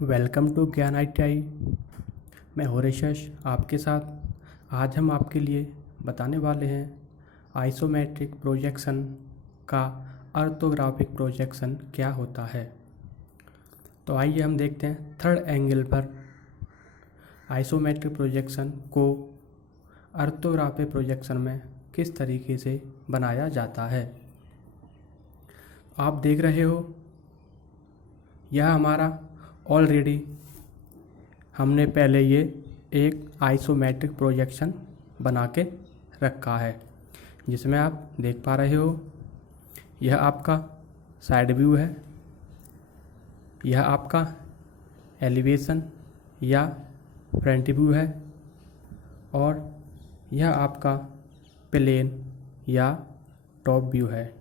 Welcome to ज्ञान ITI। मैं हॉरिशस आपके साथ। आज हम आपके लिए बताने वाले हैं आइसोमेट्रिक प्रोजेक्शन का ऑर्थोग्राफिक प्रोजेक्शन क्या होता है। तो आइए हम देखते हैं थर्ड एंगल पर आइसोमेट्रिक प्रोजेक्शन को ऑर्थोग्राफिक प्रोजेक्शन में किस तरीके से बनाया जाता है। आप देख रहे हो, यह हमारा ऑलरेडी हमने पहले ये एक आइसोमेट्रिक प्रोजेक्शन बना के रखा है, जिसमें आप देख पा रहे हो यह आपका साइड व्यू है, यह आपका एलिवेशन या फ्रंट व्यू है और यह आपका प्लेन या टॉप व्यू है,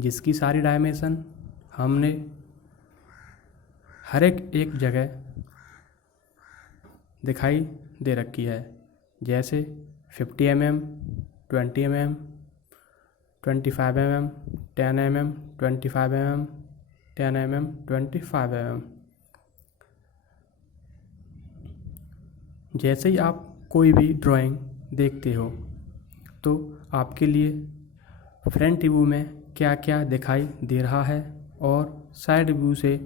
जिसकी सारी डायमेंशन हमने हर एक जगह दिखाई दे रखी है। जैसे 50 mm, 20 mm, 25 mm, 10 mm, 25 mm, 10 mm, 25 mm। जैसे ही आप कोई भी ड्राइंग देखते हो तो आपके लिए फ्रंट व्यू में क्या क्या दिखाई दे रहा है और साइड व्यू से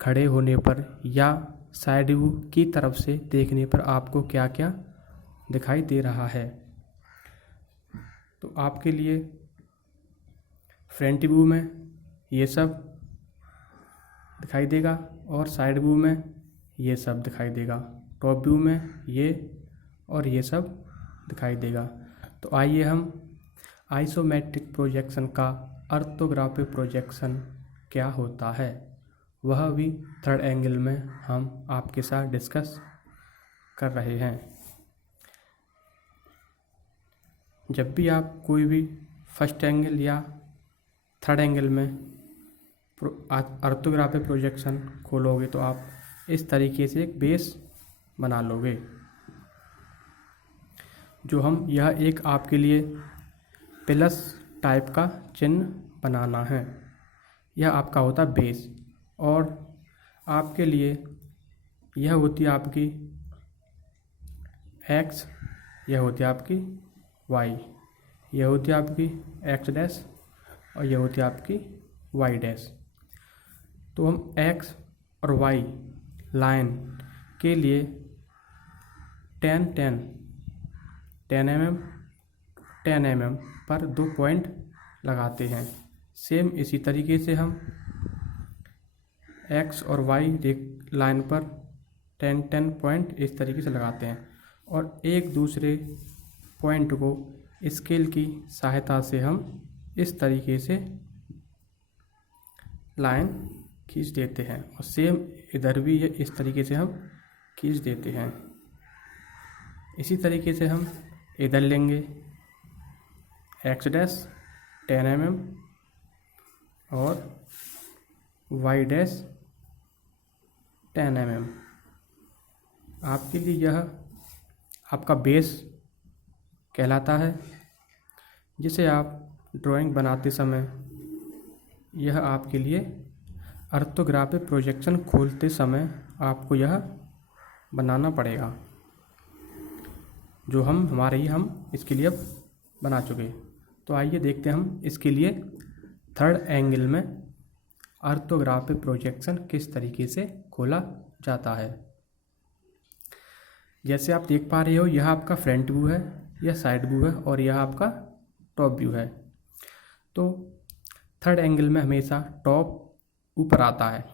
खड़े होने पर या साइड व्यू की तरफ से देखने पर आपको क्या क्या दिखाई दे रहा है। तो आपके लिए फ्रंट व्यू में ये सब दिखाई देगा और साइड व्यू में ये सब दिखाई देगा, टॉप व्यू में ये और ये सब दिखाई देगा। तो आइए हम आइसोमेट्रिक प्रोजेक्शन का ऑर्थोग्राफिक प्रोजेक्शन क्या होता है वह भी थर्ड एंगल में हम आपके साथ डिस्कस कर रहे हैं। जब भी आप कोई भी फर्स्ट एंगल या थर्ड एंगल में ऑर्थोग्राफिक प्रोजेक्शन खोलोगे तो आप इस तरीके से एक बेस बना लोगे। जो हम यह एक आपके लिए प्लस टाइप का चिन्ह बनाना है, यह आपका होता बेस। और आपके लिए यह होती है आपकी x, यह होती है आपकी y, यह होती है आपकी x डैश और यह होती है आपकी y डैश। तो हम x और y लाइन के लिए 10 mm पर 2 पॉइंट लगाते हैं। सेम इसी तरीके से हम x और y लाइन पर 10 पॉइंट इस तरीके से लगाते हैं और एक दूसरे पॉइंट को स्केल की सहायता से हम इस तरीके से लाइन खींच देते हैं और सेम इधर भी इस तरीके से हम खींच देते हैं। इसी तरीके से हम इधर लेंगे x डैश 10 mm और y डैश 10 mm। आपके लिए यह आपका बेस कहलाता है, जिसे आप ड्राइंग बनाते समय यह आपके लिए ऑर्थोग्राफिक प्रोजेक्शन खोलते समय आपको यह बनाना पड़ेगा, जो हम इसके लिए अब बना चुके। तो आइए देखते हैं हम इसके लिए थर्ड एंगल में ऑर्थोग्राफिक प्रोजेक्शन किस तरीके से खोला जाता है। जैसे आप देख पा रहे हो, यह आपका फ्रंट व्यू है, यह साइड व्यू है और यह आपका टॉप व्यू है। तो थर्ड एंगल में हमेशा टॉप ऊपर आता है,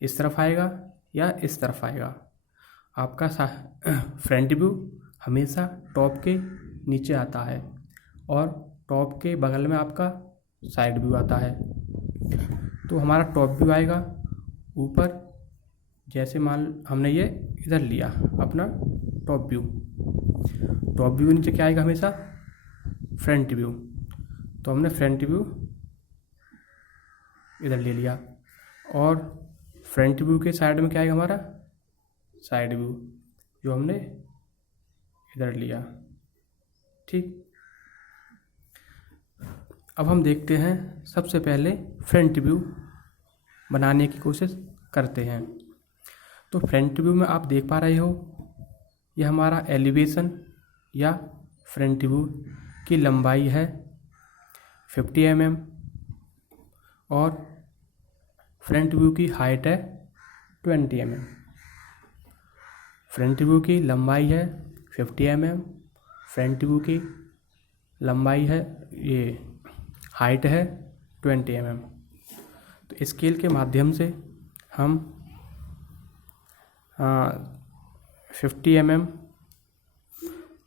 इस तरफ आएगा या इस तरफ आएगा। आपका फ्रंट व्यू हमेशा टॉप के नीचे आता है और टॉप के बगल में आपका साइड व्यू आता है। तो हमारा टॉप व्यू आएगा ऊपर। जैसे मान हमने ये इधर लिया अपना टॉप व्यू नीचे क्या आएगा हमेशा फ्रंट व्यू। तो हमने फ्रंट व्यू इधर ले लिया और फ्रंट व्यू के साइड में क्या आएगा हमारा साइड व्यू, जो हमने इधर लिया। ठीक, अब हम देखते हैं सबसे पहले फ्रंट व्यू बनाने की कोशिश करते हैं। तो फ्रंट व्यू में आप देख पा रहे हो, यह हमारा एलिवेशन या फ्रंट व्यू की लंबाई है 50 mm और फ्रंट व्यू की हाइट है 20 mm। फ्रंट व्यू की लंबाई है 50 mm, फ्रंट व्यू की लंबाई है, ये हाइट है 20 mm। तो स्केल के माध्यम से हम 50 mm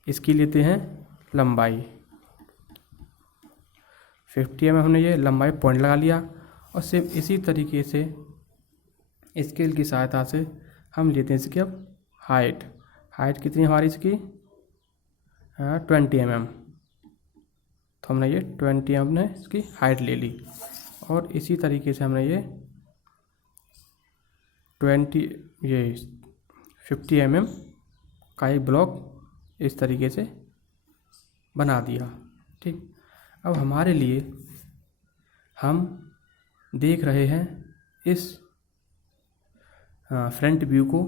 इसकी लेते हैं लंबाई। 50 mm हमने ये लंबाई पॉइंट लगा लिया और सेम इसी तरीके से स्केल की सहायता से हम लेते हैं इसकी अब हाइट। हाइट कितनी हमारी इसकी 20 mm। तो हमने ये 20 mm ने इसकी हाइट ले ली और इसी तरीके से हमने ये 50 mm का एक ब्लॉक इस तरीके से बना दिया। ठीक, अब हमारे लिए हम देख रहे हैं इस फ्रंट व्यू को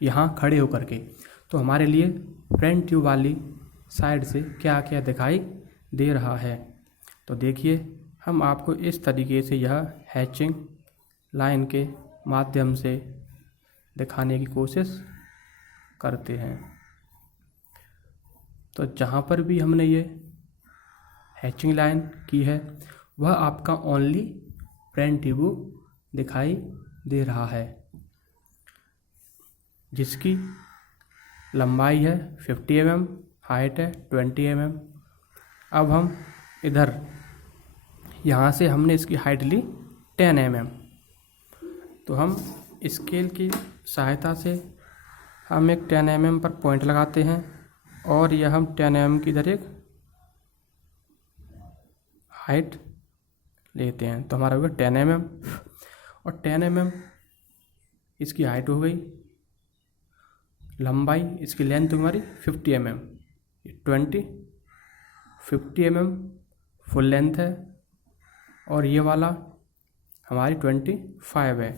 यहाँ खड़े होकर के। तो हमारे लिए फ्रंट व्यू वाली साइड से क्या क्या दिखाई दे रहा है, तो देखिए हम आपको इस तरीके से यह हैचिंग लाइन के माध्यम से दिखाने की कोशिश करते हैं। तो जहाँ पर भी हमने ये हैचिंग लाइन की है वह आपका ओनली फ्रंट व्यू दिखाई दे रहा है, जिसकी लंबाई है 50 mm, हाइट है 20 mm। अब हम इधर यहाँ से हमने इसकी हाइट ली 10 mm। तो हम स्केल की सहायता से हम एक 10 mm पर पॉइंट लगाते हैं और यह हम 10 mm की इधर एक हाइट लेते हैं। तो हमारा हो गया 10 mm और 10 mm इसकी हाइट हो गई। लंबाई इसकी लेंथ हमारी 50 mm, 50 mm फुल लेंथ है और ये वाला हमारी 25 है।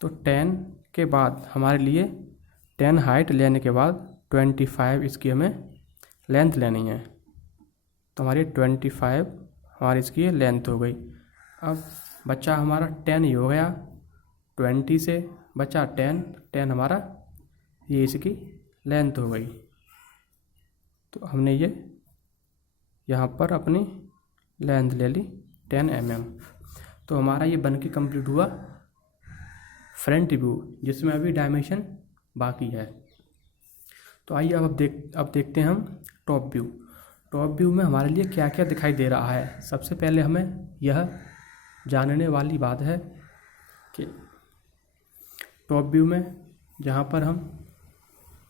तो 10 के बाद हमारे लिए 10 हाइट लेने के बाद 25 इसकी हमें लेंथ लेनी है। तो हमारी 25 हमारी इसकी लेंथ हो गई। अब बचा हमारा 10 ही हो गया, 20 से बचा 10 हमारा ये इसकी लेंथ हो गई। तो हमने ये यहाँ पर अपनी लेंथ ले ली 10 mm। तो हमारा ये बन के कंप्लीट हुआ फ्रंट व्यू, जिसमें अभी डायमेंशन बाकी है। तो आइए अब देखते हैं हम टॉप व्यू। टॉप व्यू में हमारे लिए क्या क्या दिखाई दे रहा है। सबसे पहले हमें यह जानने वाली बात है कि टॉप व्यू में जहाँ पर हम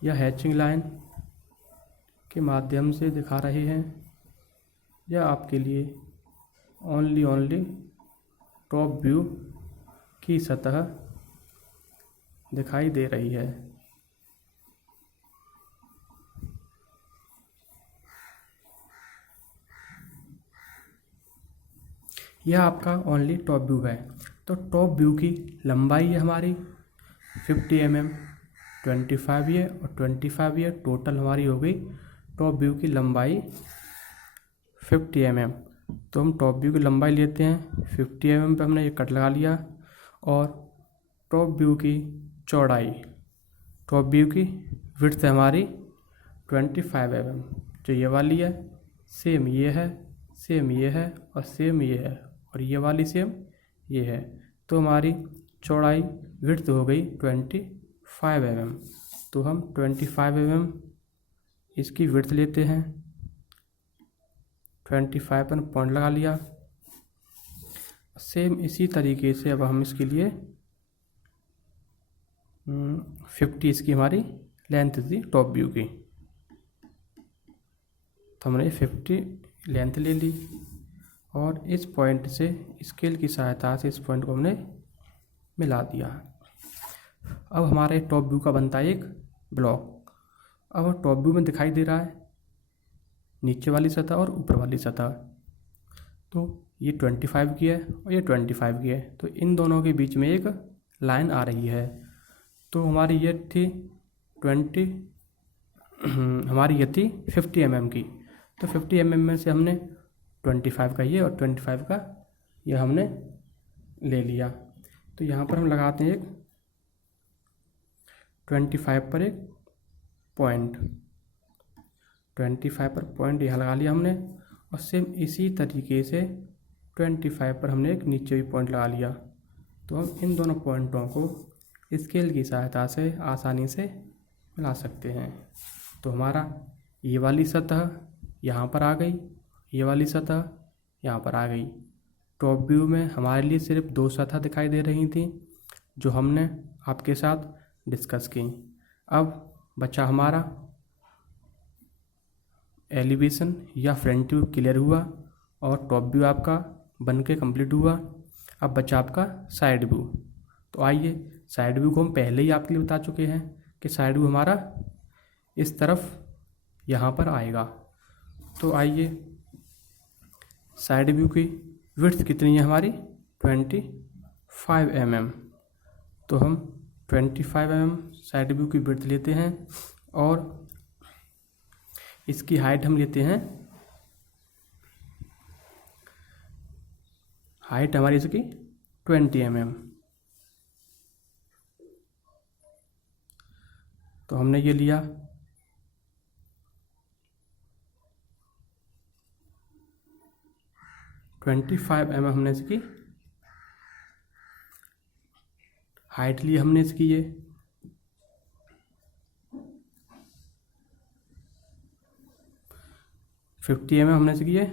यह हैचिंग लाइन के माध्यम से दिखा रहे हैं, यह आपके लिए ओनली टॉप व्यू की सतह दिखाई दे रही है। यह आपका ओनली टॉप व्यू है। तो टॉप व्यू की लंबाई है हमारी 50 mm, 25 ये और 25 ये, टोटल हमारी हो गई टॉप व्यू की लंबाई 50 mm। तो हम टॉप व्यू की लंबाई लेते हैं 50 mm पे हमने ये कट लगा लिया और टॉप व्यू की चौड़ाई, टॉप व्यू की विड्थ हमारी 25 mm, जो ये वाली है सेम ये है, सेम ये है और सेम ये है और ये वाली सेम ये है। तो हमारी चौड़ाई विड्थ हो गई 25 mm। तो हम 25 mm इसकी विड्थ लेते हैं, 25 पर पॉइंट लगा लिया। सेम इसी तरीके से अब हम इसके लिए 50 इसकी हमारी लेंथ थी टॉप व्यू की। तो हमने 50 लेंथ ले ली और इस पॉइंट से स्केल की सहायता से इस पॉइंट को हमने मिला दिया। अब हमारे टॉप व्यू का बनता है एक ब्लॉक। अब टॉप व्यू में दिखाई दे रहा है नीचे वाली सतह और ऊपर वाली सतह। तो ये 25 की है और ये 25 की है, तो इन दोनों के बीच में एक लाइन आ रही है। तो हमारी ये थी 20 हमारी ये थी 50 mm की। तो 50 mm में से हमने 25 का ये और 25 का ये हमने ले लिया। तो यहाँ पर हम लगाते हैं एक 25 पर एक पॉइंट, 25 पर पॉइंट यहाँ लगा लिया हमने। और सेम इसी तरीके से 25 पर हमने एक नीचे भी पॉइंट लगा लिया। तो हम इन दोनों पॉइंटों को स्केल की सहायता से आसानी से मिला सकते हैं। तो हमारा ये वाली सतह यहाँ पर आ गई, ये वाली सतह यहाँ पर आ गई। टॉप व्यू में हमारे लिए सिर्फ 2 सतह दिखाई दे रही थी जो हमने आपके साथ डिस्कस की। अब बचा हमारा एलिवेशन या फ्रंट व्यू क्लियर हुआ और टॉप व्यू आपका बन के कम्प्लीट हुआ। अब बचा आपका साइड व्यू। तो आइए, साइड व्यू को हम पहले ही आपके लिए बता चुके हैं कि साइड व्यू हमारा इस तरफ यहाँ पर आएगा। तो आइए, साइड व्यू की विड्थ कितनी है हमारी 25 mm। तो हम 25 mm साइड व्यू की विड्थ लेते हैं और इसकी हाइट हम लेते हैं, हाइट हमारी इसकी 20 mm। तो हमने ये लिया 25 mm हमने इसकी हाइट ली, हमने इसकी ये 50 mm हमने इसकी ये